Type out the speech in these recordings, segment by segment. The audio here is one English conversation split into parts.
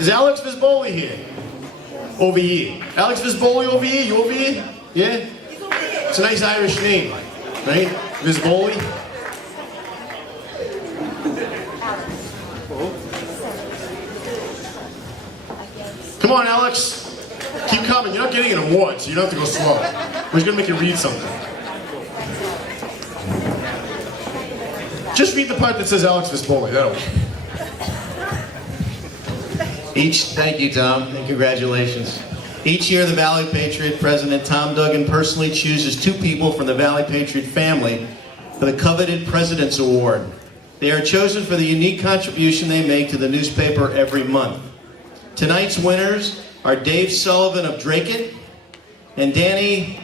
Is Alex Visboli here? Over here. Alex Visboli over here? You over here? Yeah? It's a nice Irish name, right? Visboli. Come on, Alex. Keep coming. You're not getting an award, so you don't have to go slow. We're just going to make you read something. Just read the part that says Alex Visboli. That'll work. Thank you, Tom, and congratulations. Each year, the Valley Patriot President Tom Duggan personally chooses 2 people from the Valley Patriot family for the coveted President's Award. They are chosen for the unique contribution they make to the newspaper every month. Tonight's winners are Dave Sullivan of Dracut and Dani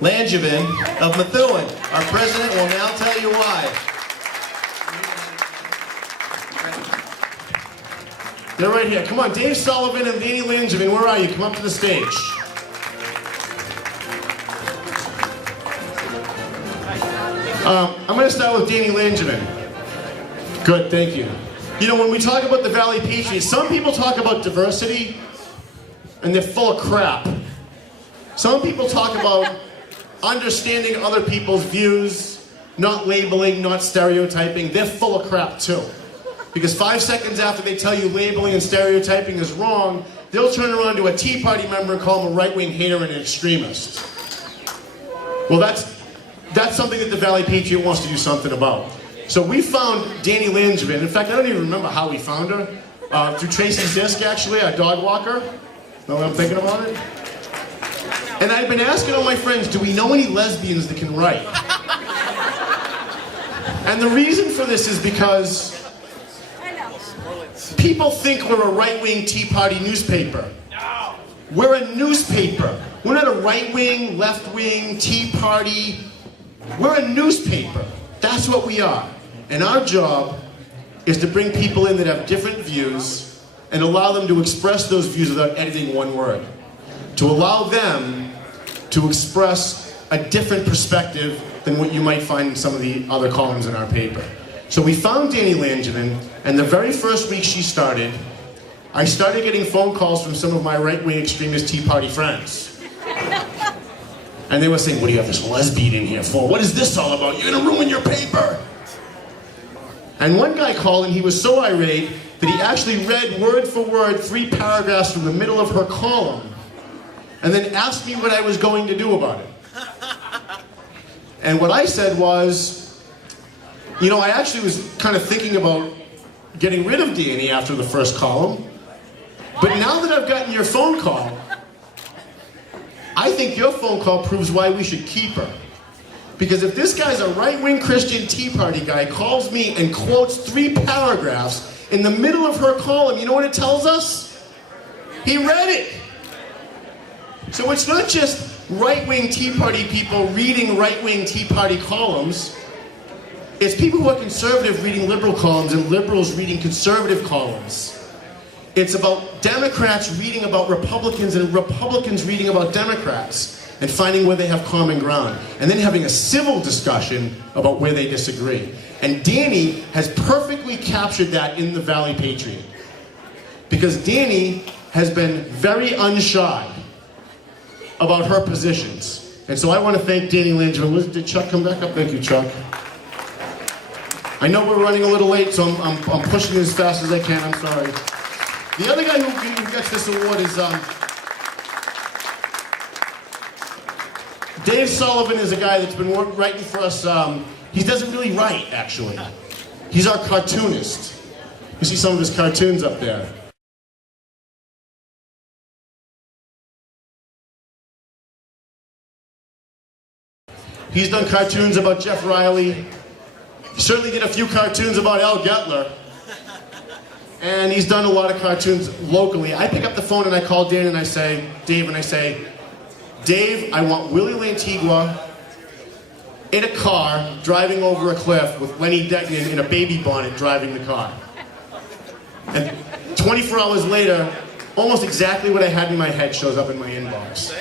Langevin of Methuen. Our president will now tell you why. They're right here. Come on, Dave Sullivan and Dani Langevin, where are you? Come up to the stage. I'm going to start with Dani Langevin. Good, thank you. You know, when we talk about the Valley Patriots, some people talk about diversity, and they're full of crap. Some people talk about understanding other people's views, not labeling, not stereotyping. They're full of crap, too. Because 5 seconds after they tell you labeling and stereotyping is wrong, they'll turn around to a Tea Party member and call him a right-wing hater and an extremist. Well, that's something that the Valley Patriot wants to do something about. So we found Dani Langevin. In fact, I don't even remember how we found her. Through Tracy Zisk, actually, our dog walker. Know what I'm thinking about it? And I've been asking all my friends, do we know any lesbians that can write? And the reason for this is because people think we're a right-wing Tea Party newspaper. We're a newspaper. We're not a right-wing, left-wing, Tea Party. We're a newspaper. That's what we are. And our job is to bring people in that have different views and allow them to express those views without editing one word. To allow them to express a different perspective than what you might find in some of the other columns in our paper. So we found Dani Langevin, and the very first week she started, I started getting phone calls from some of my right-wing extremist Tea Party friends. And they were saying, what do you have this lesbian in here for? What is this all about? You're gonna ruin your paper. And one guy called and he was so irate that he actually read word for word 3 paragraphs from the middle of her column and then asked me what I was going to do about it. And what I said was, you know, I actually was kind of thinking about getting rid of Dani after the first column, but now that I've gotten your phone call, I think your phone call proves why we should keep her. Because if this guy's a right-wing Christian Tea Party guy, calls me and quotes 3 paragraphs in the middle of her column, you know what it tells us? He read it. So it's not just right-wing Tea Party people reading right-wing Tea Party columns. It's people who are conservative reading liberal columns and liberals reading conservative columns. It's about Democrats reading about Republicans and Republicans reading about Democrats and finding where they have common ground and then having a civil discussion about where they disagree. And Dani has perfectly captured that in the Valley Patriot. Because Dani has been very unshy about her positions. And so I want to thank Dani Langevin. Did Chuck come back up? Thank you, Chuck. I know we're running a little late, so I'm pushing as fast as I can. I'm sorry. The other guy who gets this award is Dave Sullivan. Is a guy that's been writing for us. He doesn't really write, actually. He's our cartoonist. You see some of his cartoons up there. He's done cartoons about Jeff Riley. He certainly did a few cartoons about Al Getler. And he's done a lot of cartoons locally. I pick up the phone and I call Dan and I say, Dave, I want Willie Lantigua in a car driving over a cliff with Lenny Duggan in a baby bonnet driving the car. And 24 hours later, almost exactly what I had in my head shows up in my inbox.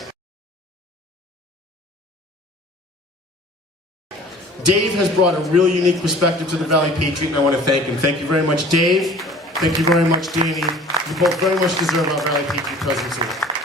Dave has brought a really unique perspective to the Valley Patriot, and I want to thank him. Thank you very much, Dave. Thank you very much, Dani. You both very much deserve our Valley Patriot President's Award.